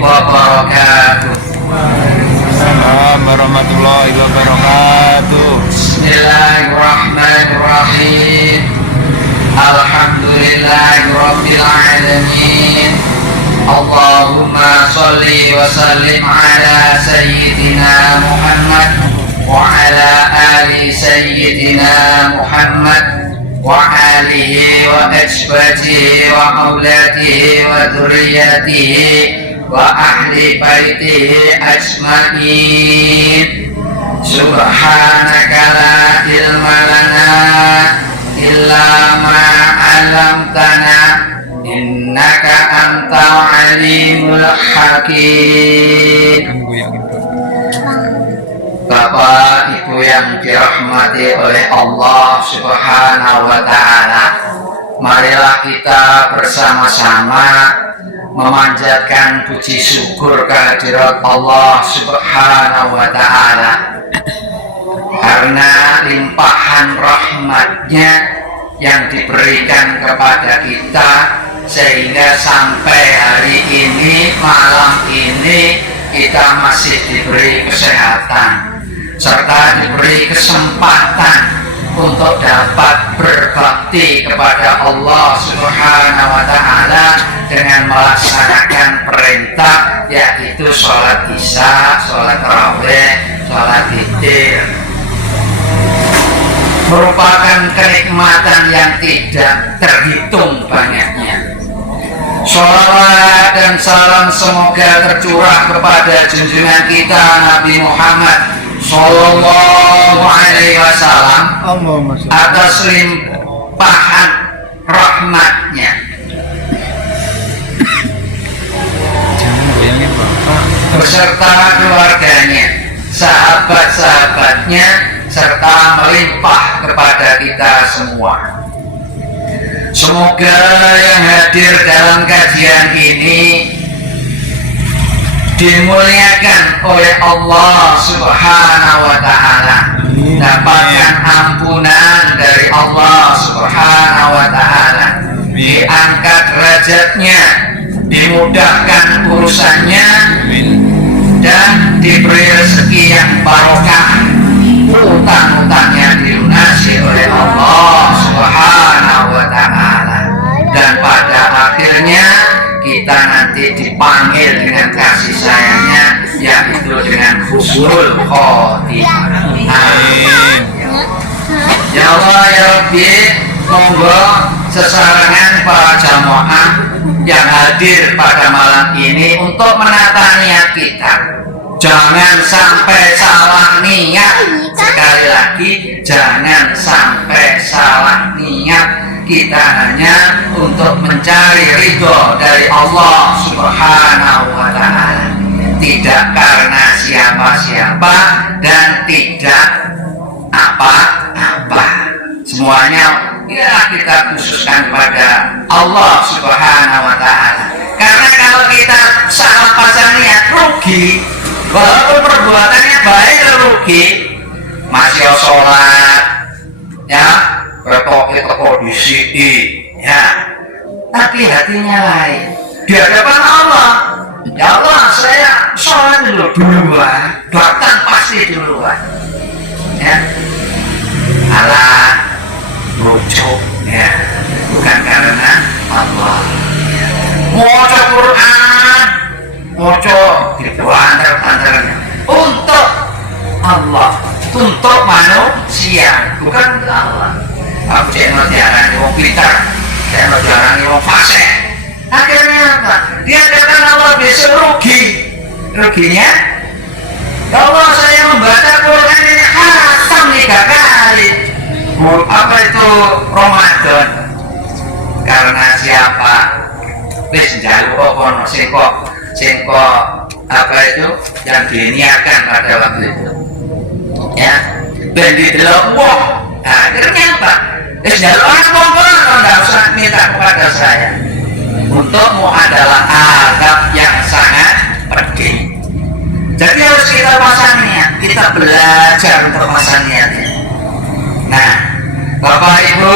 wabarakatuh. Assalamualaikum warahmatullahi wabarakatuh. Bismillahirrahmanirrahim. Alhamdulillahirabbil alamin. Allahumma shalli wa sallim ala sayyidina Muhammad wa ala ali sayyidina Muhammad wa alihi wa azwajihi wa auladihi wa dzurriyyatihi wa ahli baitihi ajmain. Subhanaka la ilma lana illa ma 'allamtana innaka antal alimul hakim. Bapak Ibu yang dirahmati oleh Allah Subhanahu wa ta'ala, marilah kita bersama-sama memanjatkan puji syukur kehadirat Allah Subhanahu wa ta'ala karena limpahan rahmatnya yang diberikan kepada kita, sehingga sampai hari ini, malam ini, kita masih diberi kesehatan serta diberi kesempatan untuk dapat berbakti kepada Allah Subhanahu wa ta'ala dengan melaksanakan perintah, yaitu sholat isya, sholat tarawih, sholat witir. Merupakan kenikmatan yang tidak terhitung banyaknya. Sholawat dan salam semoga tercurah kepada junjungan kita Nabi Muhammad Sallallahu Alaihi Wasallam atas limpahan rahmatnya beserta keluarganya, sahabat-sahabatnya, serta melimpah kepada kita semua. Semoga yang hadir dalam kajian ini dimuliakan oleh Allah Subhanahu wa ta'ala, dapatkan ampunan dari Allah Subhanahu wa ta'ala, diangkat derajatnya, dimudahkan urusannya, dan diberi rezeki yang barokah, utang-utangnya dilunasi oleh Allah Subhanahu wa ta'ala, dan pada akhirnya kita nanti dipanggil dengan kasih sayangnya, yaitu dengan husnul khotimah. Amin. Ya Allah ya Rabbi, monggo sesarengan para jamaah yang hadir pada malam ini untuk menata niat kita. Jangan sampai salah niat. Sekali lagi, jangan sampai salah niat. Kita hanya untuk mencari ridho dari Allah Subhanahu wa ta'ala, tidak karena siapa-siapa dan tidak apa-apa. Semuanya ya kita khususkan pada Allah Subhanahu wa ta'ala. Karena kalau kita salah pasang niat, rugi. Walaupun perbuatannya baik, rugi. Masih sholat, ya, bertokok di sini, ya, tapi hatinya lain. Di hadapan Allah, ya Allah, saya sholat duluan, datang pasti duluan, ya. Allah rujuk, ya, bukan karena Allah. Moco Quran, moco dibuantar-antarnya untuk Allah, untuk manusia, bukan untuk Allah. Aku cek diarani wong pintar, cek diarani wong fasik. Akhirnya apa? Dia katakan Allah besok rugi. Ruginya? Ya Allah, saya membaca Quran ini khatam 3 kali. Apa itu Ramadan? Karena siapa? Wis njaluk apa singkok apa itu yang diniatkan pada waktu itu. Ya, ben didelok wah. Akhirnya apa? Njaluk apa? Enggak usah minta kepada saya. Untukmu adalah adab yang sangat pedih. Jadi harus kita pasang niat, kita belajar untuk pasang niatnya. Nah, Bapak Ibu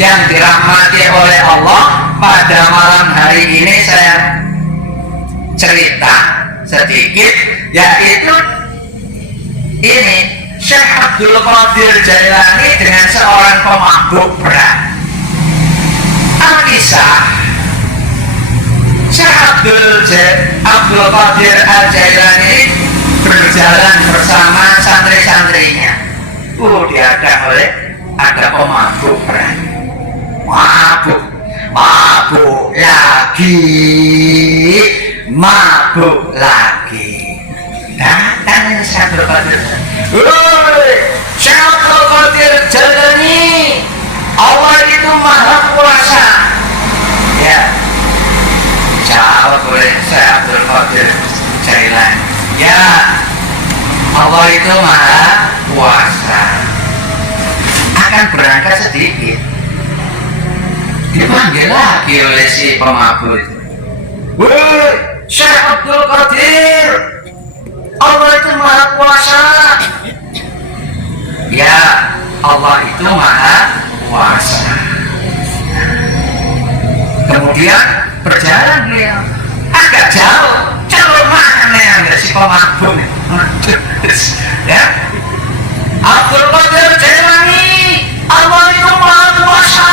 yang dirahmati oleh Allah, pada malam hari ini saya cerita sedikit, yaitu ini Syekh Abdul Qadir Jailani dengan seorang pemabuk berat. Alkisah Syekh Abdul Qadir Al-Jailani berjalan bersama santri-santrinya. Ada pemabuk berat. Mabuk lagi. Datang Syekh Abdul Qadir. Syekh Abdul Qadir Jailani, Allah itu Maha Kuasa. Ya, jawab oleh Syekh Abdul Qadir Jailani. Ya, Allah itu Maha Kuasa. Akan berangkat sedikit, dipanggil lagi oleh si pemabuk itu. Woi, Syekh Abdul Qadir, Allah itu Maha Kuasa. Ya, Allah itu Maha Kuasa. Kemudian berjalan beliau agak jauh, mana yang si pemabuk. Ya, Abdul Qadir Jailani, Allah itu Maha Kuasa.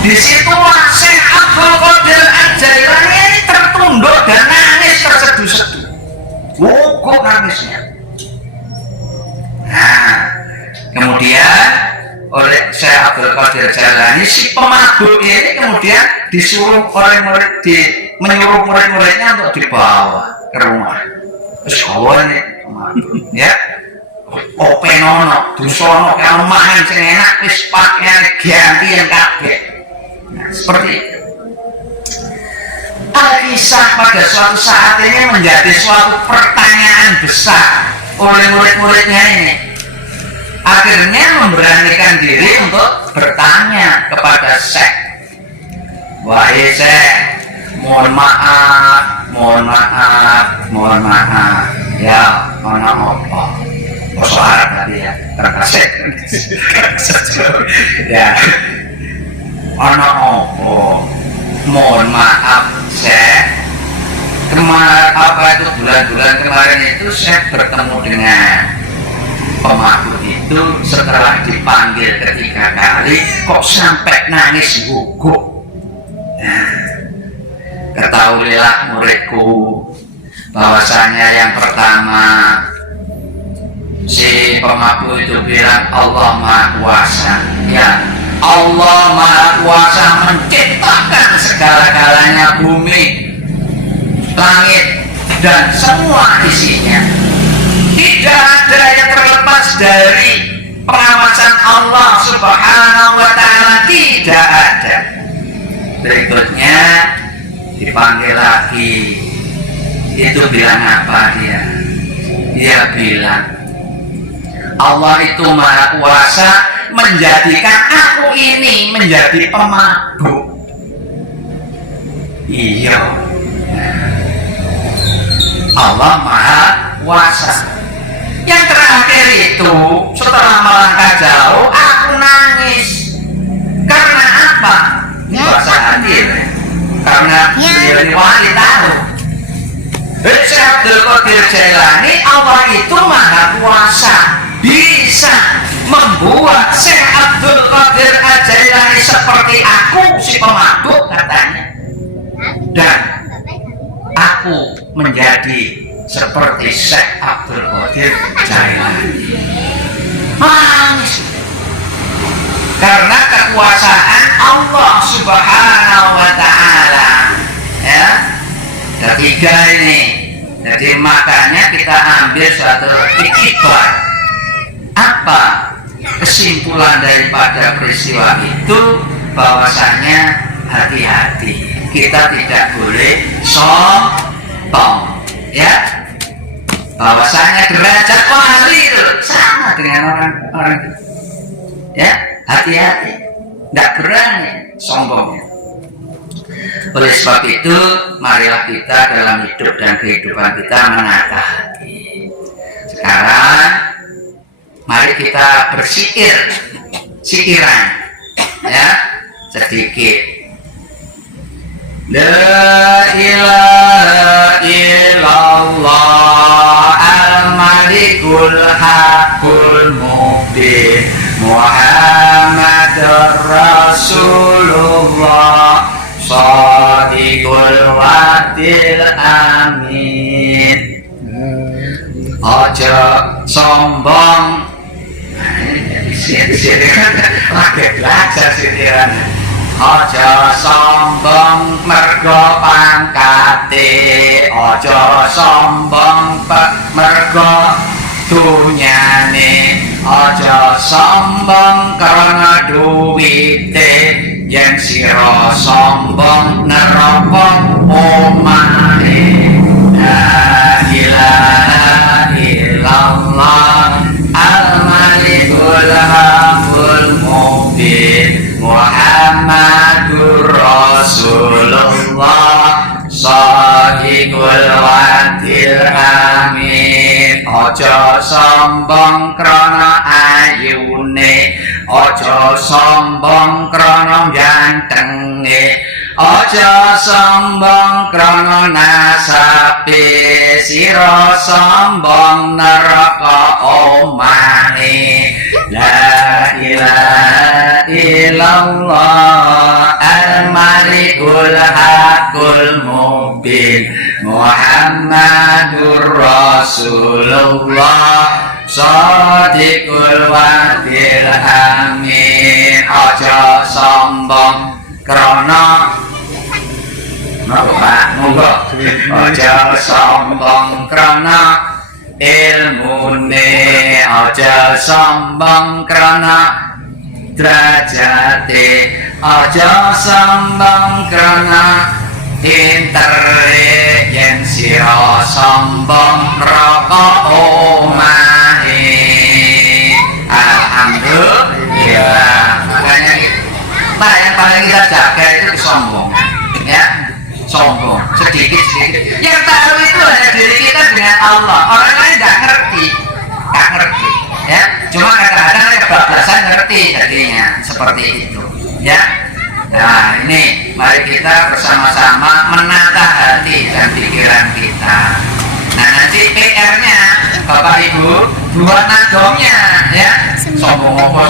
Di situlah Syekh Abdul Qadir Jailani tertunduk dan nangis terseduh-seduh. Gugup nangisnya. Nah, kemudian oleh Syekh Abdul Qadir Jailani, si pemabuk ini kemudian disuruh oleh menyuruh murid-muridnya untuk dibawa ke rumah. Sekolah ini pemabuk, ya. Openono, dusono, kalau main sing enak, wis pakaian ganti yang kabeh. Nah, seperti itu. Alkisah pada suatu saat ini menjadi suatu pertanyaan besar oleh murid-muridnya ini. Akhirnya memberanikan diri untuk bertanya kepada Syekh. Wahai Syekh, mohon maaf. Ya, mana apa? Soal tadi ya, terkasih. Ya, mana apa? Mohon maaf, Syekh. Bulan-bulan kemarin itu Syekh bertemu dengan pemabuk itu. Setelah dipanggil ketiga kali, kok sampai nangis gugup. Nah, ketahuilah muridku, bahwasanya yang pertama, si pemabuk itu bilang Allah Maha Kuasa. Ya, Allah Maha Kuasa menciptakan segala-galanya, bumi, langit, dan semua isinya. Tidak ada yang terlepas dari pengawasan Allah Subhanahu wa Ta'ala, tidak ada. Berikutnya dipanggil lagi. Itu bilang apa dia? Dia bilang Allah itu Maha Kuasa menjadikan aku ini menjadi pemabuk. Iya, Allah Maha Kuasa. Yang terakhir itu, setelah melangkah jauh, aku nangis. Karena apa? Bahasa hati, karena dia wali tahu. Syekh Abdul Qadir Jailani, Allah itu Maha Kuasa, bisa membuat Syekh Abdul Qadir Jailani seperti aku, si pemabuk katanya, dan aku menjadi seperti Syekh Abdul Qadir Jailani. Manis, karena kekuasaan Allah Subhanahu wa Ta'ala. Ya, ketiga ini. Jadi makanya kita ambil suatu ikhtibar. Apa kesimpulan daripada peristiwa itu? Bahwasanya hati-hati, kita tidak boleh sombong, ya. Bahwasanya derajat wali itu sama dengan orang-orang itu, ya. Hati-hati, tidak berani sombongnya. Oleh sebab itu, marilah kita dalam hidup dan kehidupan kita menata hati. Sekarang mari kita bersikir, sikiran, ya, sedikit. La ilaha Salikul hakul mubin Muhammadur Rasulullah Sadiqul wadil amin. Ojo sombong. Lagi belajar sitiran. Ojo sombong mergo pangkate. Ojo sombong mergo dunyane. Ojo sombong karena duwite. Yang siro sombong neraka omahe. La ilaha illallah al-malikul hakul mubin Muhammadur Rasulullah Sadiqul wadil amin. Ojo sombong krana ayune, ojo sombong krana gantenge, ojo sombong krana nasabe, sira sombong neraka omahe. La ilaha illallah al-malikul hakul mubin Muhammadur Rasulullah Sadiqul wadil amin. Ojo sombong krana monggo ojo sombong krana ilmune, ojo sombong krana derajate, ojo sombong krana pintere, yen sira sombong neraka omahe. Alhamdulillah. Makanya yang paling kita jaga itu kesombongan, ya, sombong sedikit. Yang tahu itu hanya diri kita dengan Allah. Orang lain nggak ngerti, ya. Cuma kadang-kadang kebablasan ngerti jadinya seperti itu, ya. Nah ini mari kita bersama-sama menata hati dan pikiran kita. Nah nanti PR-nya Bapak Ibu buat nadongnya, ya. Sombong opo,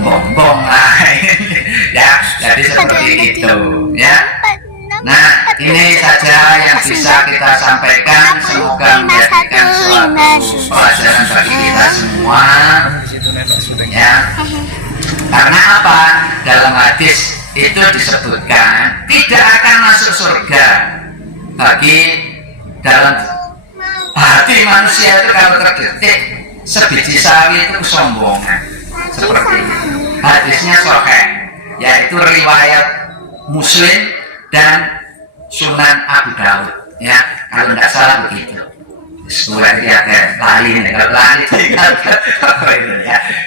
bombong lah. Ya, jadi seperti itu, ya. Nah ini saja yang bisa kita sampaikan. Semoga menjadikan suatu pelajaran bagi kita semua, ya. Karena apa? Dalam hadis itu disebutkan tidak akan masuk surga bagi dalam hati manusia itu kalau terdetik sebiji sawi itu kesombongan. Seperti itu. Hadisnya sahih, yaitu riwayat Muslim dan Sunan Abu Daud. Ya, kalau tidak salah begitu. Sekolah dia lari, kalau lari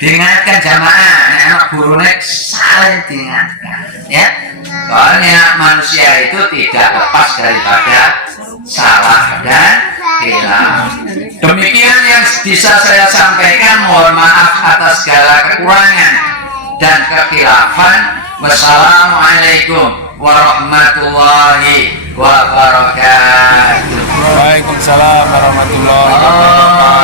diingatkan jamaah, anak gurunya saling diingatkan, ya. Soalnya manusia itu tidak lepas daripada salah dan hilang. Demikian yang bisa saya sampaikan. Mohon maaf atas segala kekurangan dan kekhilafan. Wassalamualaikum warahmatullahi wabarakatuh. Waalaikumsalam warahmatullahi wabarakatuh.